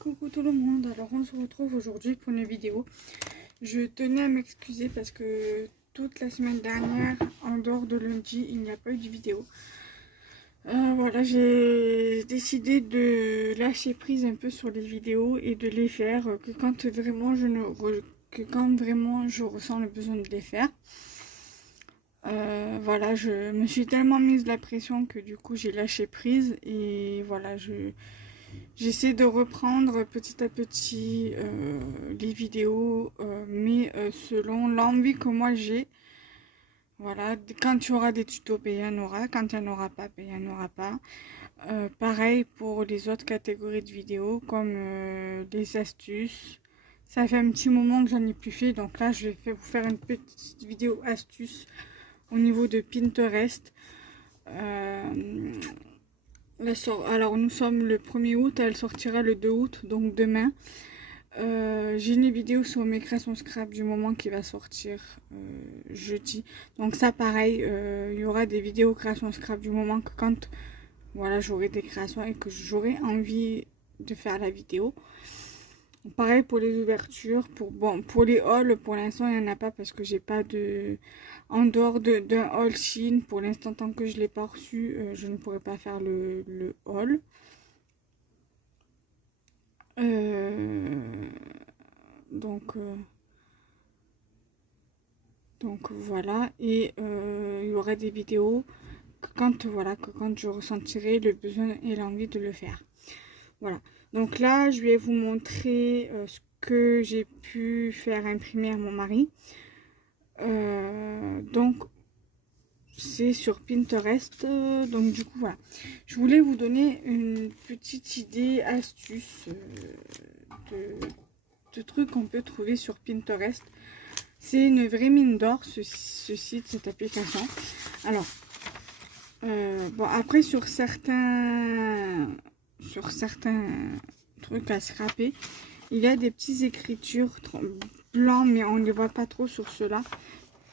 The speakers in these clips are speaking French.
Coucou tout le monde, alors on se retrouve aujourd'hui pour une vidéo. Je tenais à m'excuser parce que toute la semaine dernière, en dehors de lundi, il n'y a pas eu de vidéo. Voilà, j'ai décidé de lâcher prise un peu sur les vidéos et de les faire que quand vraiment je ressens le besoin de les faire. Voilà, je me suis tellement mise la pression que du coup j'ai lâché prise et voilà, j'essaie de reprendre petit à petit les vidéos, mais selon l'envie que moi j'ai. Voilà, quand il y aura des tutos, ben, il y en aura. Quand il n'y en aura pas, ben, il n'y en aura pas. Pareil pour les autres catégories de vidéos, comme les astuces. Ça fait un petit moment que j'en ai plus fait, donc là je vais vous faire une petite vidéo astuce au niveau de Pinterest. Alors nous sommes le 1er août, elle sortira le 2 août, donc demain. J'ai une vidéo sur mes créations scrap du moment qui va sortir jeudi. Donc ça pareil, il y aura des vidéos créations scrap du moment que quand voilà, j'aurai des créations et que j'aurai envie de faire la vidéo. Pareil pour les ouvertures, pour les hauls, pour l'instant il n'y en a pas parce que j'ai pas de... En dehors d'un haul Shein, pour l'instant tant que je ne l'ai pas reçu, je ne pourrai pas faire le haul. Donc voilà, et il y aura des vidéos que quand je ressentirai le besoin et l'envie de le faire. Voilà, donc là je vais vous montrer ce que j'ai pu faire imprimer à mon mari. Donc c'est sur Pinterest, donc du coup voilà, je voulais vous donner une petite idée, astuce de trucs qu'on peut trouver sur Pinterest. C'est une vraie mine d'or ce site, cette application. Alors bon, après sur certains trucs à scraper, il y a des petites écritures blancs, mais on ne les voit pas trop sur ceux-là.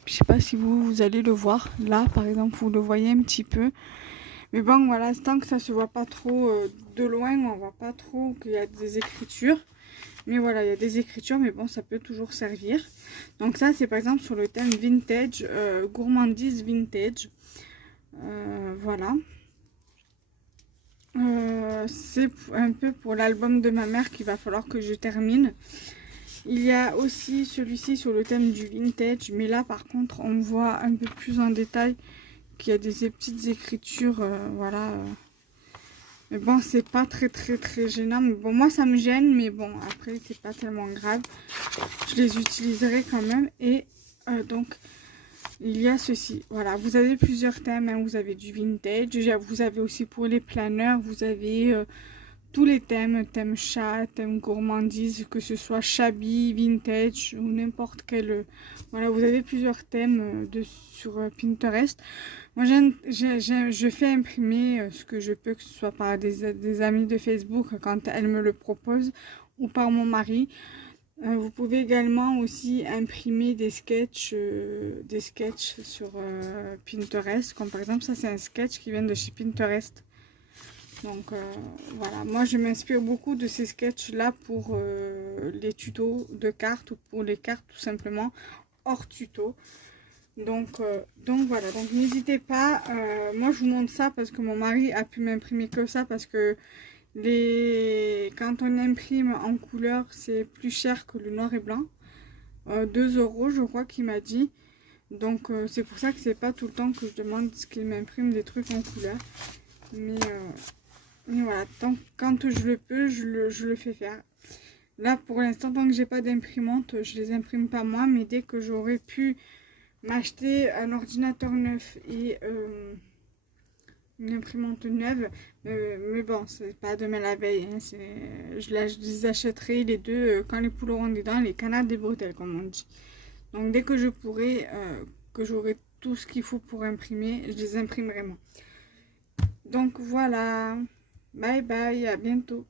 Je sais pas si vous allez le voir. Là, par exemple, vous le voyez un petit peu. Mais bon, voilà, tant que ça se voit pas trop de loin, on voit pas trop qu'il y a des écritures. Mais voilà, il y a des écritures, mais bon, ça peut toujours servir. Donc ça, c'est par exemple sur le thème vintage, gourmandise vintage. Voilà. C'est un peu pour l'album de ma mère qu'il va falloir que je termine. Il y a aussi celui-ci sur le thème du vintage, mais là par contre on voit un peu plus en détail qu'il y a des petites écritures, voilà. Mais bon, c'est pas très gênant. Mais bon, moi ça me gêne, mais bon, après c'est pas tellement grave. Je les utiliserai quand même. Et donc il y a ceci. Voilà, vous avez plusieurs thèmes, hein. Vous avez du vintage, vous avez aussi pour les planeurs, vous avez tous les thèmes, thème chat, thème gourmandise, que ce soit shabby, vintage ou n'importe quel. Voilà, vous avez plusieurs thèmes sur Pinterest. Moi, je fais imprimer ce que je peux, que ce soit par des amis de Facebook quand elles me le proposent ou par mon mari. Vous pouvez également aussi imprimer des sketchs sur Pinterest, comme par exemple ça, c'est un sketch qui vient de chez Pinterest. Donc voilà, moi je m'inspire beaucoup de ces sketchs là pour les tutos de cartes ou pour les cartes tout simplement hors tuto. Donc voilà, donc n'hésitez pas, moi je vous montre ça parce que mon mari a pu m'imprimer que ça, parce que quand on imprime en couleur c'est plus cher que le noir et blanc, 2 € je crois qu'il m'a dit. Donc c'est pour ça que c'est pas tout le temps que je demande ce qu'il m'imprime des trucs en couleur, mais voilà, quand je le peux, je le fais faire. Là, pour l'instant, tant que j'ai pas d'imprimante, je les imprime pas moi. Mais dès que j'aurai pu m'acheter un ordinateur neuf et une imprimante neuve, mais bon, c'est pas demain la veille. Hein, je les achèterai les deux quand les poules auront des dents, les canards des bretelles, comme on dit. Donc, dès que je pourrai, que j'aurai tout ce qu'il faut pour imprimer, je les imprimerai moi. Donc, voilà. Bye bye, à bientôt.